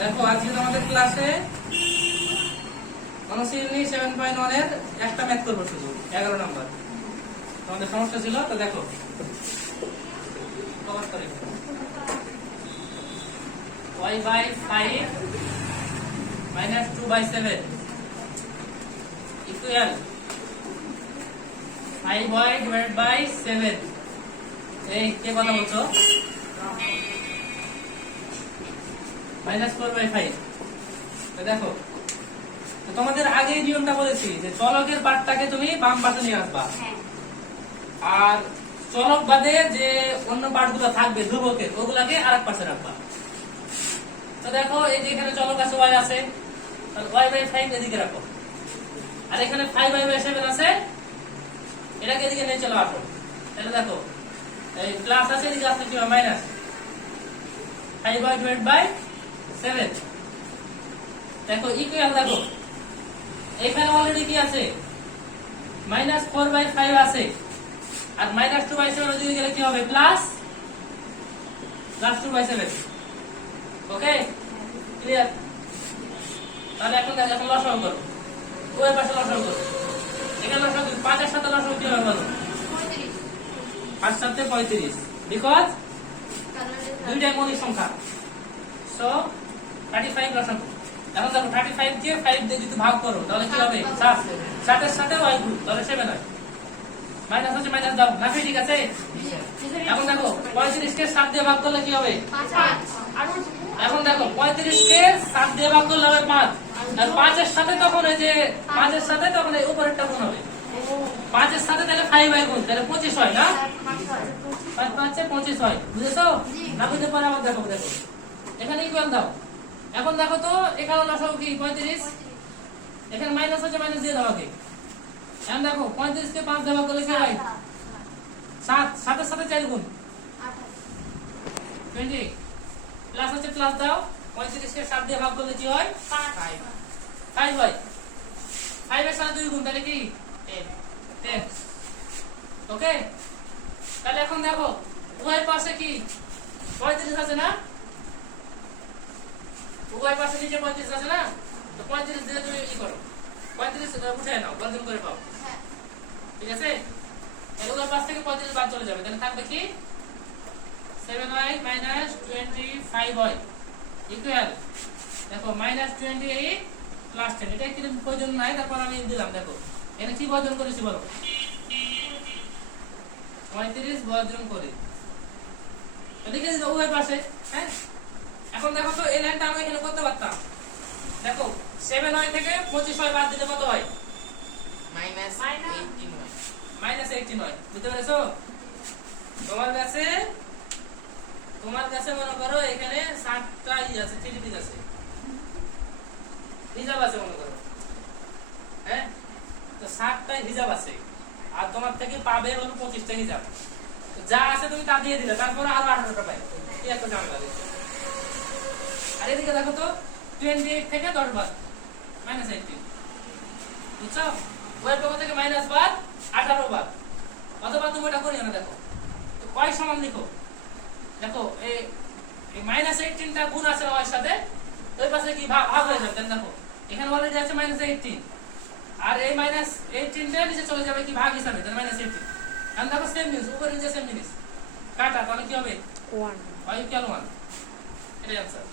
দেখো আজকে আমাদের ক্লাসে অনুশীলনী 7.1 এর একটা ম্যাথ করব শুধু 11 নাম্বার। তোমাদের সমস্যা ছিল তো দেখো কভার করে y/5 - 2/7 ইকুয়াল 5y / 7। এই কে কথা বলছো? -4/5। দেখো তোমাদের আগে নিয়মটা বলেছি যে চলকের পার্টটাকে তুমি বাম পাশে নিয়ে আসবা, আর চলক বাদে যে অন্য পার্টগুলো থাকবে ধ্রুবকের ওগুলাকে আরেক পাশে রাখবা। তো দেখো এই যে এখানে চলক আছে y আছে, তাহলে y/5 এদিকে রাখো, আর এখানে 5y/7 আছে, এটাকে এদিকে নিয়ে চলে আসো। তাহলে দেখো এই প্লাস আছে, এদিকে আসলে কি হবে মাইনাস 5y/7। দেখো ইকুয়াল, দেখো এখানে অলরেডি কি আছে -4/5 আছে, আর -2/7 ওদিকে গেলে কি হবে প্লাস 2/7। Okay clear? তাহলে এখন লসাগু করো, ওই পাশে লসাগু করো। এখানে লসাগু 5 এর সাথে লসাগু কি হবে বলো? 5 × 7 = 35, বিকজ দুইটাই মৌলিক সংখ্যা। সো 35 লসাগু। এখন দেখো 35 কে 5 দিয়ে যদি ভাগ করো তাহলে কি হবে 7, 7 এর সাথে y গুণ, তাহলে 7 হয়। মাইনাস হচ্ছে মাইনাস দাও, নাকি ঠিক আছে? এখন দেখো 35 কে 7 দিয়ে ভাগ করলে কি হবে 5। এখন দেখো 35 কে 7 দিয়ে ভাগ করলে হবে 5, আর 5 এর সাথে তখন এই যে 5 এর সাথে তখন এই উপরেরটা গুণ হবে। 5 এর সাথে তাহলে 5y গুণ, তাহলে 25 হয় না? 5 5 এ 25 হয়, বুঝেছো? না বুঝতে পারো আবার দেখো, দেখো এখানে ইকুয়াল দাও। এখন দেখো তো এখানে লসাগু কি 35, এখানে মাইনাস হচ্ছে মাইনাস দিয়ে দাও আগে। এখন দেখো 35 কে 5 দিয়ে ভাগ করলে কি হয় 7, 7 এর সাথে 4 গুণ 20, প্লাস হচ্ছে প্লাস দাও, 35 কে 7 দিয়ে ভাগ করলে কি হয় 5 হয়। 5 এর সাথে 2 গুণ, তাহলে কি 10। ওকে, তাহলে এখন দেখো উভয় পাশে কি 35 আছে না? উভয় পাশে নিচে 35 আছে না? তো 35 দিয়ে তুমি কি করো 35 উঠায় নাও, বর্জন করে পাও। ঠিক আছে? এগুলো পাশ থেকে 35 বাদ চলে যাবে, তাহলে থাকবে কি 7y - 25y ইকুয়াল দেখো -28 + 10। এটা কি প্রয়োজন নাই, তারপর আমি দিলাম। দেখো এখানে কি বর্জন করেছি বলো? 35 বর্জন করে লিখে দিও উভয় পাশে। হ্যাঁ, এখন দেখো তো এই লাইনটা আমি এখানে করতে পারতাম। দেখো 7y থেকে 25y বাদ দিলে কত হয়? -18 হয়। বুঝতে পেরেছো? তোমার কাছে মনে করো এখানে 7টা আছে, 3 পিস আছে, হিসাব আছে মনে করো। হ্যাঁ, তো 7টা হিসাব আছে, আর তোমার থেকে পাবে হলো 25টা হিসাব। যা আছে তুমি তা দিয়ে দিলে, তারপরে আরো 18টা পাই, কি একটা ঝামেলা দিচ্ছে। আর এদিকে দেখো তো 28 থেকে 10 বাদ -18, বুঝছো? ওই পক্ষ থেকে মাইনাস বাদ 18 বাদ, অথবা তুমি এটা করিও না। দেখো তো কয় সমান লিখো, দেখো এই -18টা গুণ আছে ওর সাথে, ওই পাশে কি ভাগ হয়ে যাবে। দেখো এখানে অলরেডি আছে -18, আর এই -18টা নিচে চলে যাবে কি ভাগ হিসাবে, তাহলে -18। এখন দেখো সেম জিনিস, উপরে নিচে সেম জিনিস, কাটা, তাহলে কি হবে 1, y = 1। এটাই आंसर।